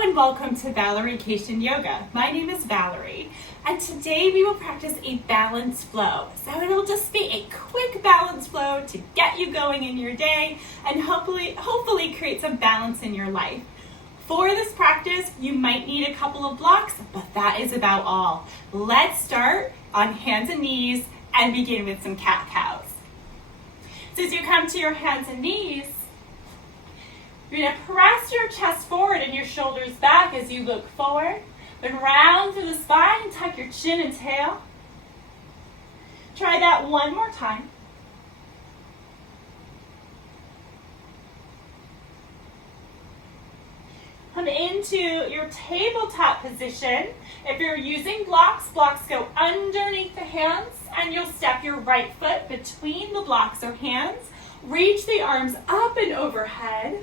Hello and welcome to Valerie Kacian Yoga. My name is Valerie, and today we will practice a balance flow. So it'll just be a quick balance flow to get you going in your day and hopefully create some balance in your life. For this practice, you might need a couple of blocks, but that is about all. Let's start on hands and knees and begin with some cat-cows. So as you come to your hands and knees, you're going to press your chest forward and your shoulders back as you look forward. Then round through the spine, tuck your chin and tail. Try that one more time. Come into your tabletop position. If you're using blocks go underneath the hands and you'll step your right foot between the blocks or hands. Reach the arms up and overhead.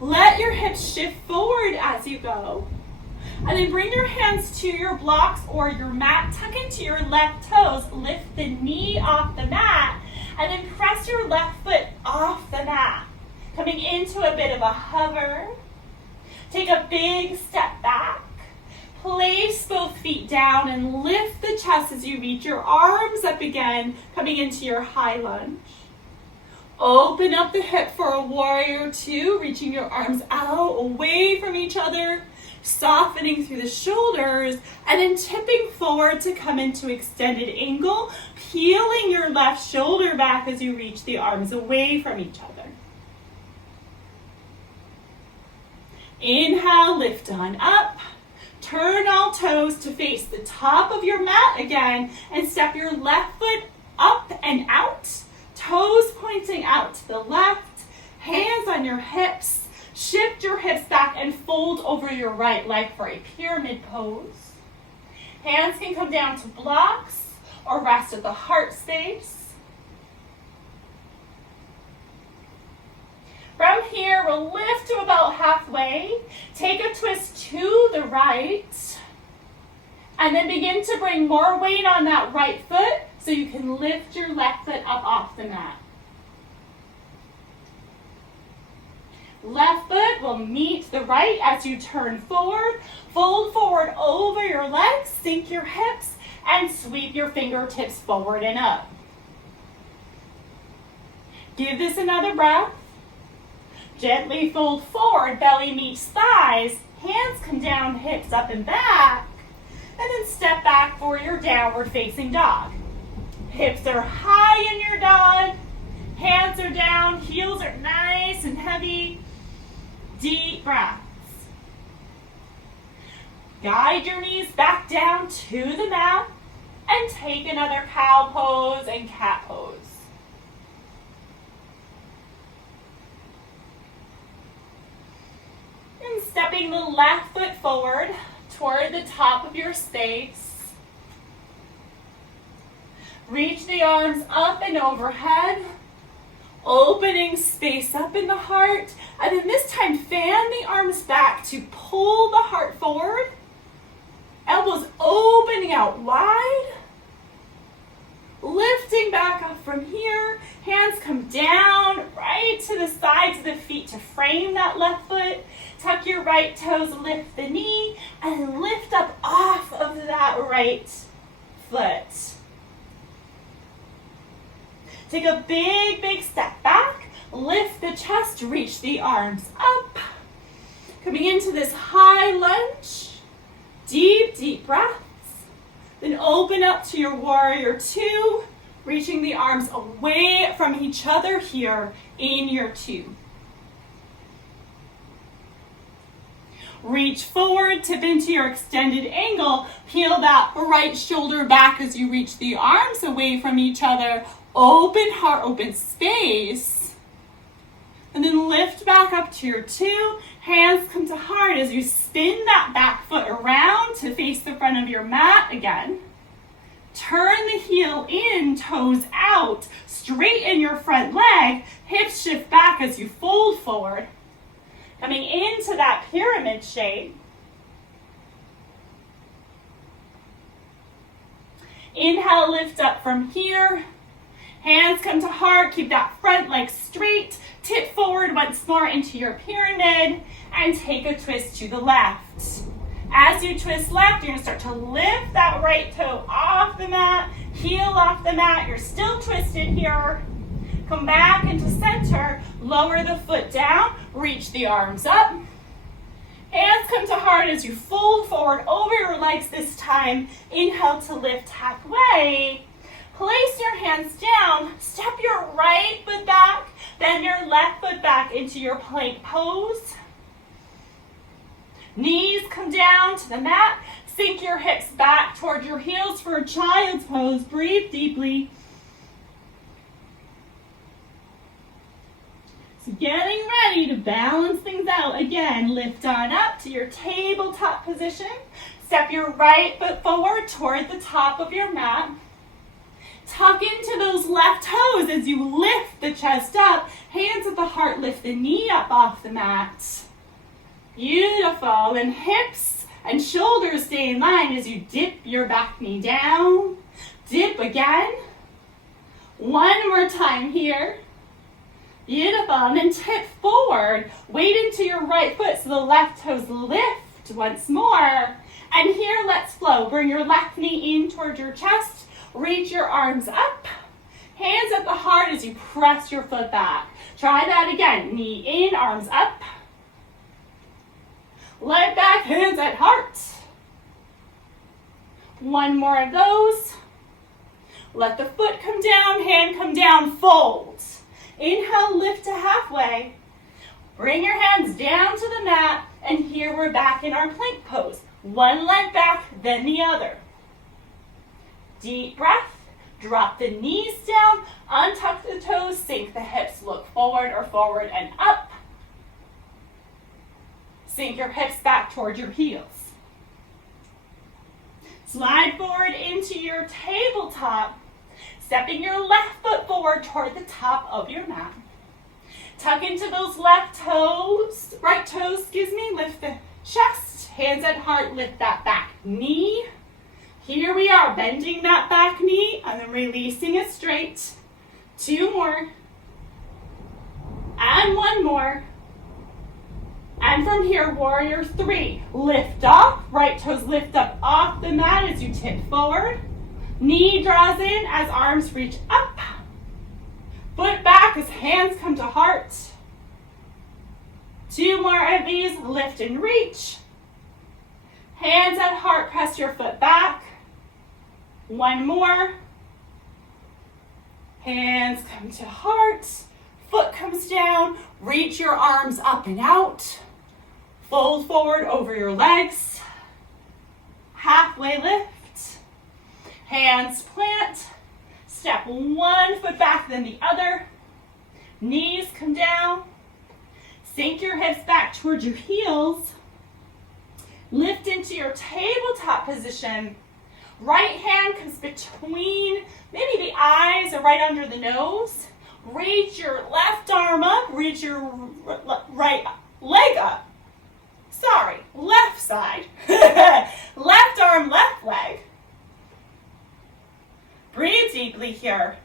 Let your hips shift forward as you go. And then bring your hands to your blocks or your mat. Tuck into your left toes. Lift the knee off the mat. And then press your left foot off the mat. Coming into a bit of a hover. Take a big step back. Place both feet down and lift the chest as you reach your arms up again. Coming into your high lunge. Open up the hip for a warrior two, reaching your arms out, away from each other, softening through the shoulders, and then tipping forward to come into extended angle, peeling your left shoulder back as you reach the arms away from each other. Inhale, lift on up. Turn all toes to face the top of your mat again, and step your left foot up and out. Toes pointing out to the left, hands on your hips. Shift your hips back and fold over your right leg for a pyramid pose. Hands can come down to blocks or rest at the heart space. From here, we'll lift to about halfway. Take a twist to the right. And then begin to bring more weight on that right foot so you can lift your left foot up off the mat. Left foot will meet the right as you turn forward. Fold forward over your legs, sink your hips, and sweep your fingertips forward and up. Give this another breath. Gently fold forward, belly meets thighs. Hands come down, hips up and back. And then step back for your downward facing dog. Hips are high in your dog. Hands are down. Heels are nice and heavy. Deep breaths. Guide your knees back down to the mat. And take another cow pose and cat pose. And stepping the left foot forward toward the top of your space. Reach the arms up and overhead, opening space up in the heart. And then this time, fan the arms back to pull the heart forward. Elbows opening out wide. Lifting back up from here. Hands come down right to the sides of the feet to frame that left foot. Tuck your right toes, lift the knee, and lift up off of that right foot. Take a big step back. Lift the chest, reach the arms up. Coming into this high lunge. Deep breaths. Then open up to your warrior two, reaching the arms away from each other here in your two. Reach forward, tip into your extended angle. Peel that right shoulder back as you reach the arms away from each other. Open heart, open space. And then lift back up to your two. Hands come to heart as you spin that back foot around to face the front of your mat again. Turn the heel in, toes out. Straighten your front leg. Hips shift back as you fold forward. Coming into that pyramid shape. Inhale, lift up from here. Hands come to heart, keep that front leg straight, tip forward once more into your pyramid, and take a twist to the left. As you twist left, you're gonna start to lift that right toe off the mat, heel off the mat, you're still twisted here. Come back into center, lower the foot down, reach the arms up. Hands come to heart as you fold forward over your legs this time. Inhale to lift halfway. Place your hands down, step your right foot back, then your left foot back into your plank pose. Knees come down to the mat, sink your hips back toward your heels for a child's pose. Breathe deeply. So getting ready to balance things out. Again, lift on up to your tabletop position. Step your right foot forward toward the top of your mat. Tuck into those left toes as you lift the chest up. Hands at the heart, lift the knee up off the mat. Beautiful. And hips and shoulders stay in line as you dip your back knee down. Dip again. One more time here. Beautiful. And then tip forward. Weight into your right foot so the left toes lift once more. And here, let's flow. Bring your left knee in towards your chest. Reach your arms up. Hands at the heart as you press your foot back. Try that again. Knee in, arms up. Leg back, hands at heart. One more of those. Let the foot come down, hand come down, fold. Inhale, lift to halfway. Bring your hands down to the mat, and here we're back in our plank pose. One leg back, then the other. Deep breath, drop the knees down, untuck the toes, sink the hips, look forward or forward and up. Sink your hips back toward your heels. Slide forward into your tabletop, stepping your left foot forward toward the top of your mat. Tuck into those right toes, lift the chest, hands at heart, lift that back knee. Here we are, bending that back knee and then releasing it straight. Two more. And one more. And from here, warrior three. Lift off, right toes lift up off the mat as you tip forward. Knee draws in as arms reach up. Foot back as hands come to heart. Two more of these, lift and reach. Hands at heart, press your foot back. One more. Hands come to heart. Foot comes down. Reach your arms up and out. Fold forward over your legs. Halfway lift. Hands plant. Step one foot back, then the other. Knees come down. Sink your hips back towards your heels. Lift into your tabletop position. Right hand comes between maybe the eyes or right under the nose. Reach your left arm up. Reach your right leg up. Sorry, left side. Left arm, left leg. Breathe deeply here.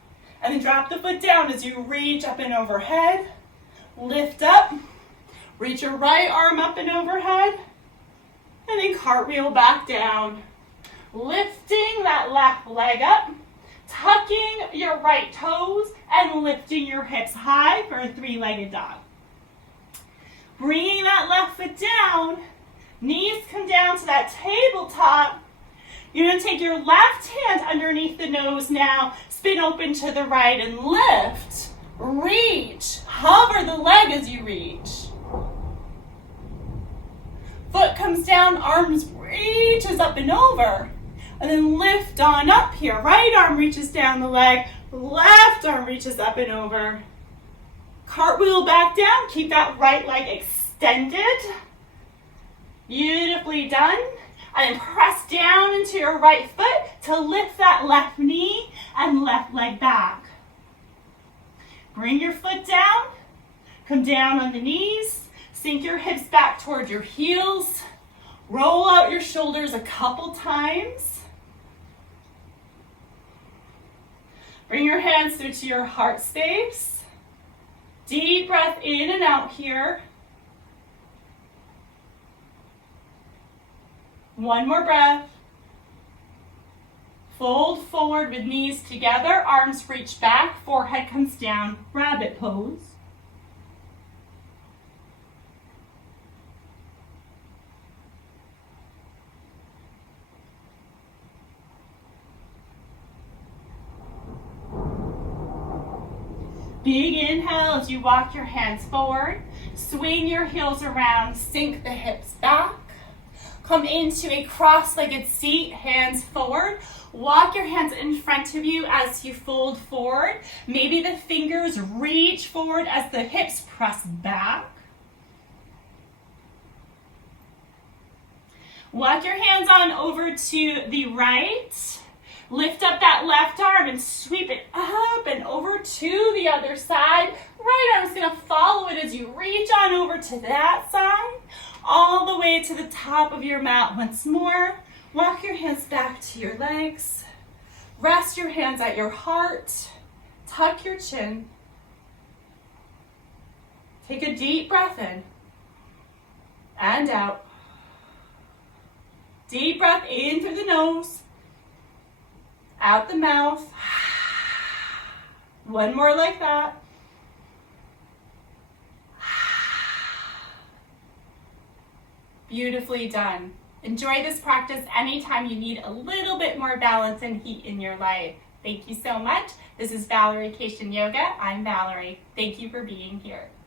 And then drop the foot down as you reach up and overhead. Lift up. Reach your right arm up and overhead. And then cartwheel back down. Lifting that left leg up. Tucking your right toes and lifting your hips high for a three-legged dog. Bringing that left foot down. Knees come down to that tabletop. You're going to take your left hand underneath the nose now. Spin open to the right and lift. Reach. Hover the leg as you reach. Foot comes down, arms reaches up and over. And then lift on up here. Right arm reaches down the leg. Left arm reaches up and over. Cartwheel back down. Keep that right leg extended. Beautifully done. And then press down into your right foot to lift that left knee and left leg back. Bring your foot down. Come down on the knees. Sink your hips back toward your heels. Roll out your shoulders a couple times. Bring your hands through to your heart space. Deep breath in and out here. One more breath. Fold forward with knees together, arms reach back, forehead comes down, rabbit pose. Big inhale as you walk your hands forward, swing your heels around, sink the hips back. Come into a cross-legged seat, hands forward. Walk your hands in front of you as you fold forward. Maybe the fingers reach forward as the hips press back. Walk your hands on over to the right. Lift up that left arm and sweep it up and over to the other side. Right arm's gonna follow it as you reach on over to that side, all the way to the top of your mat once more. Walk your hands back to your legs. Rest your hands at your heart. Tuck your chin. Take a deep breath in and out. Deep breath in through the nose. Out the mouth. One more like that. Beautifully done. Enjoy this practice anytime you need a little bit more balance and heat in your life. Thank you so much. This is Valerie Kacian Yoga. I'm Valerie. Thank you for being here.